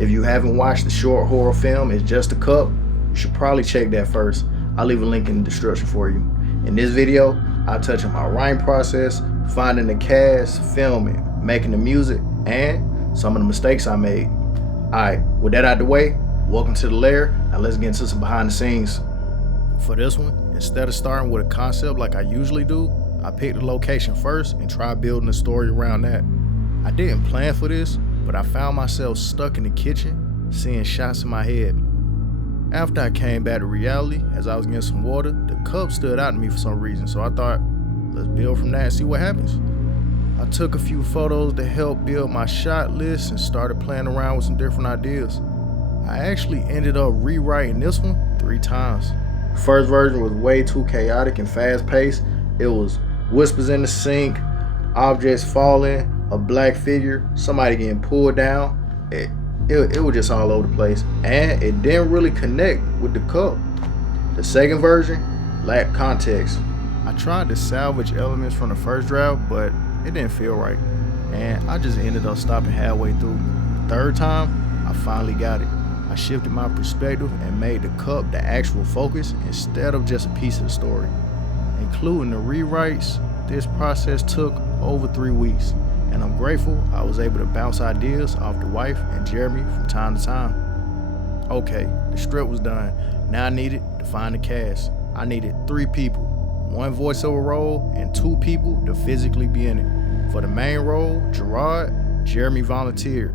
If you haven't watched the short horror film It's Just a Cup, you should probably check that first. I'll leave a link in the description for you. In this video, I'll touch on my writing process, finding the cast, filming, making the music, and some of the mistakes I made. Alright, with that out of the way, welcome to the Lair. Now let's get into some behind the scenes. For this one, instead of starting with a concept like I usually do, I picked the location first and tried building a story around that. I didn't plan for this, but I found myself stuck in the kitchen, seeing shots in my head. After I came back to reality, as I was getting some water, the cup stood out to me for some reason, so I thought, let's build from that and see what happens. I took a few photos to help build my shot list and started playing around with some different ideas. I actually ended up rewriting this one 3 times. The first version was way too chaotic and fast paced. It was whispers in the sink, objects falling, a black figure, somebody getting pulled down. It was just all over the place, and it didn't really connect with the cup. The second version lacked context. I tried to salvage elements from the first draft, but it didn't feel right, and I just ended up stopping halfway through. The third time, I finally got it. I shifted my perspective and made the cup the actual focus instead of just a piece of the story. Including the rewrites, this process took over 3 weeks, and I'm grateful I was able to bounce ideas off the wife and Jeremy from time to time. Okay, the script was done. Now I needed to find the cast. I needed 3 people, 1 voiceover role and 2 people to physically be in it. For the main role, Jarrod, Jeremy volunteered.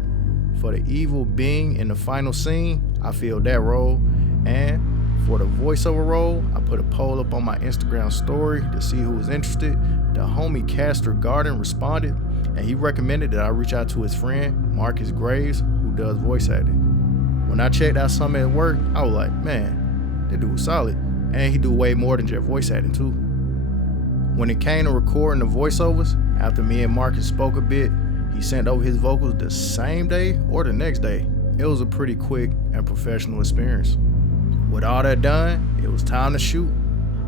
For the evil being in the final scene, I filled that role. And for the voiceover role, I put a poll up on my Instagram story to see who was interested. The homie Caster Garden responded, and he recommended that I reach out to his friend, Marcus Graves, who does voice acting. When I checked out some at work, I was like, man, that dude was solid. And he do way more than just voice acting too. When it came to recording the voiceovers, after me and Marcus spoke a bit, he sent over his vocals the same day or the next day. It was a pretty quick and professional experience. With all that done, it was time to shoot.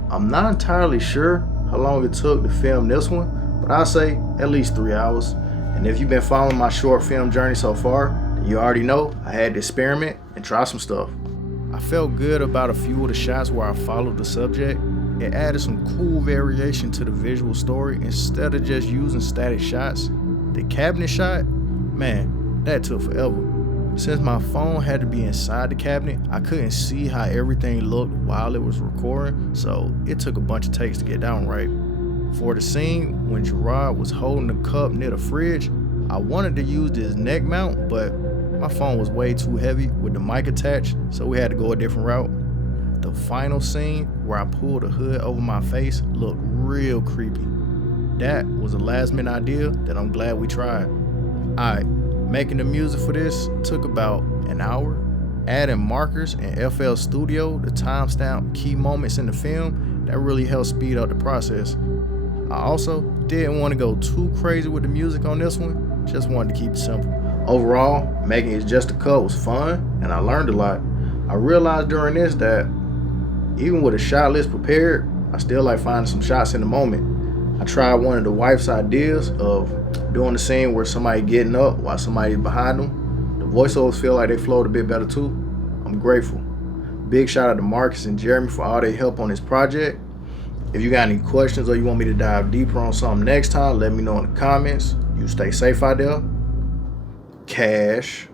I'm not entirely sure how long it took to film this one, but I'll say at least 3 hours. And if you've been following my short film journey so far, then you already know I had to experiment and try some stuff. I felt good about a few of the shots where I followed the subject. It added some cool variation to the visual story instead of just using static shots. The cabinet shot, man, that took forever. Since my phone had to be inside the cabinet, I couldn't see how everything looked while it was recording, so it took a bunch of takes to get that one right. For the scene when Jarrod was holding the cup near the fridge, I wanted to use this neck mount, but my phone was way too heavy with the mic attached, so we had to go a different route. The final scene where I pulled the hood over my face looked real creepy. That was a last minute idea that I'm glad we tried. Alright, making the music for this took about an hour. Adding markers in FL Studio to timestamp key moments in the film, that really helped speed up the process. I also didn't want to go too crazy with the music on this one, just wanted to keep it simple. Overall, making It's Just a Cup was fun, and I learned a lot. I realized during this that even with a shot list prepared, I still like finding some shots in the moment. I tried one of the wife's ideas of doing the scene where somebody getting up while somebody's behind them. The voiceovers feel like they flowed a bit better too. I'm grateful. Big shout out to Marcus and Jeremy for all their help on this project. If you got any questions or you want me to dive deeper on something next time, let me know in the comments. You stay safe out there. Cash.